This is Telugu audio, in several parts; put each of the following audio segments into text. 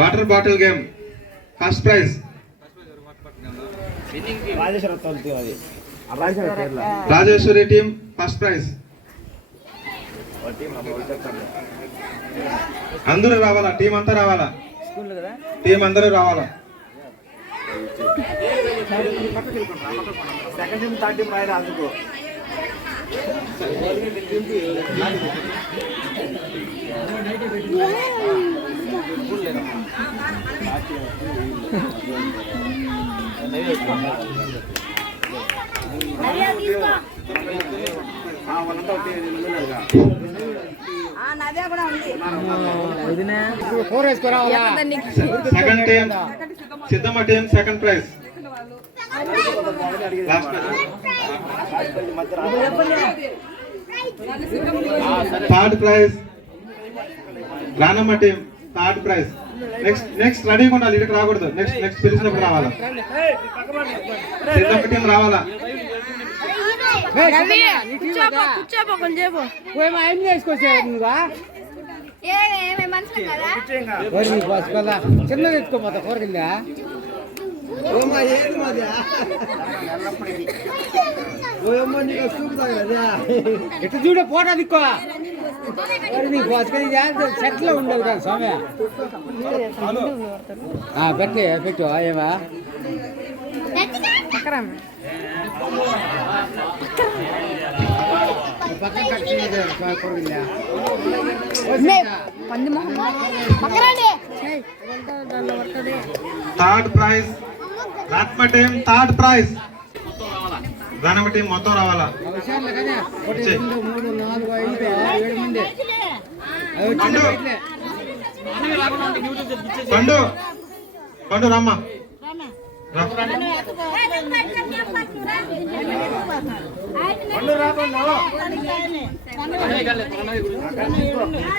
Water bottle game first prize Rajeshwari team first prize. అందరూ రావాలా, టీం అంతా రావాలా, టీం అందరూ రావాలా. Second team Siddhamma team second prize. Third prize Ranamma team third prize. Next రెడీగా ఉండాలి, ఇక్కడికి రాకూడదు. నెక్స్ట్ పిలిచినప్పుడు రావాలా, సిద్ధమ్మ టీం రావాలా. చిన్నది ఎత్తుకోపోతా కోరకిందా ఎట్టు చూడ పోటా దిక్కో సెట్లో ఉండదు కదా స్వామి. పెట్టు ఏమా థర్డ్ ప్రైజ్ రాత్మ team third prize. Ranamma team మొత్తం రావాలా. పండు పండు రామ్మ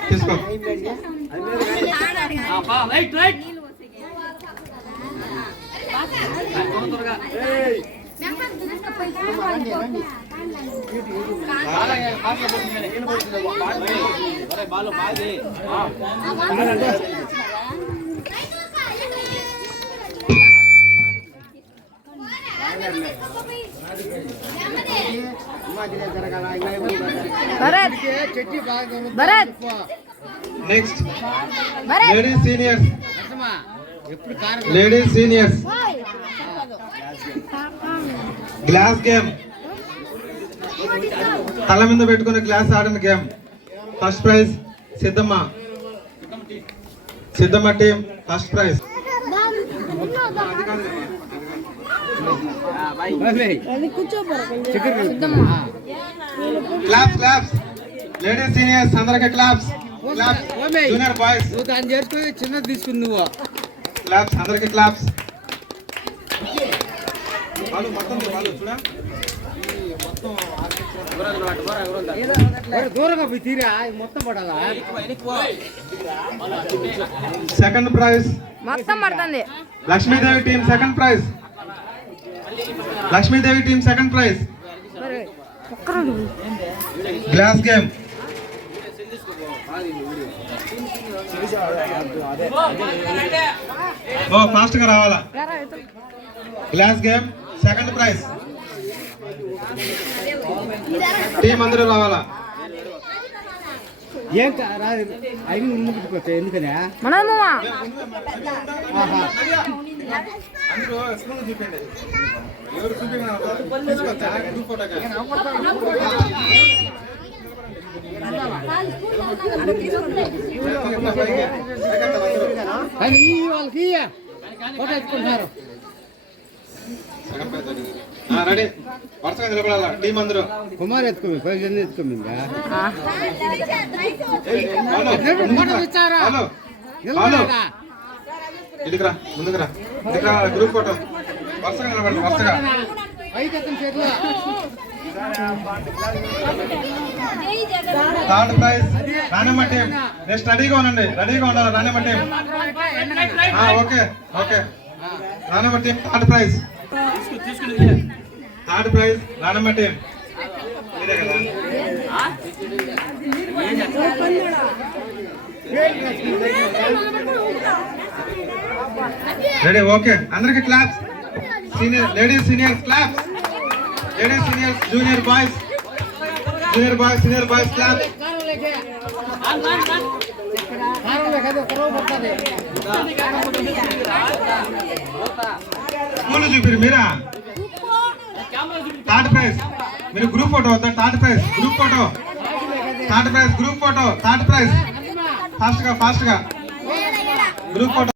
తీసుకో. Next ladies seniors glass game. తల మీద పెట్టుకుని గ్లాస్ ఆడిన game. First prize Siddhamma team first prize. Claps ladies seniors అందరికి క్లాప్స్. జూనియర్ బాయ్స్ దాన్ని చేసుకుని చిన్నది తీసుకుంది నువ్వు. క్లాప్స్ అందరికి క్లాప్స్. దూరంగా పోయి తీరా మొత్తం పడాలా. సెకండ్ ప్రైజ్ మొత్తం పడుతుంది. Lakshmidevi team second praise. Lakshmidevi team second praise. Glass game. Fast గా రావాలా. Glass game second prize. Team అందరూ రావాలా. ఏం అవి ముందుకు ఎందుకనే వాళ్ళకి ఫోటో ఎత్తుకుంటున్నారు. రెడీ వరుసగా నిలబడాలా టీం అందరూ. కుమార్ ఎత్తుకోమి 10 జన్ ఎత్తుకోమి. ఇదిరా ముందుకురా, ఇదిరా గ్రూప్ ఫోటో. వరుసగా నిలబడండి, వరుసగా. Third prize Ranamma team. Next రెడీగా ఉండండి, రెడీగా ఉండాలి Ranamma team. Okay okay Ranamma team third prize. Third prize Ranamma team. ఇదే కదా రెడీ ఓకే అందరికి claps senior ladies seniors claps ladies seniors junior boys senior boys claps school చూపిరు మీరా థర్డ్ ప్రైజ్ మీరు గ్రూప్ ఫోటో వద్దా third prize group photo third prize group photo third prize fast గా గ్రూప్ ఫోటో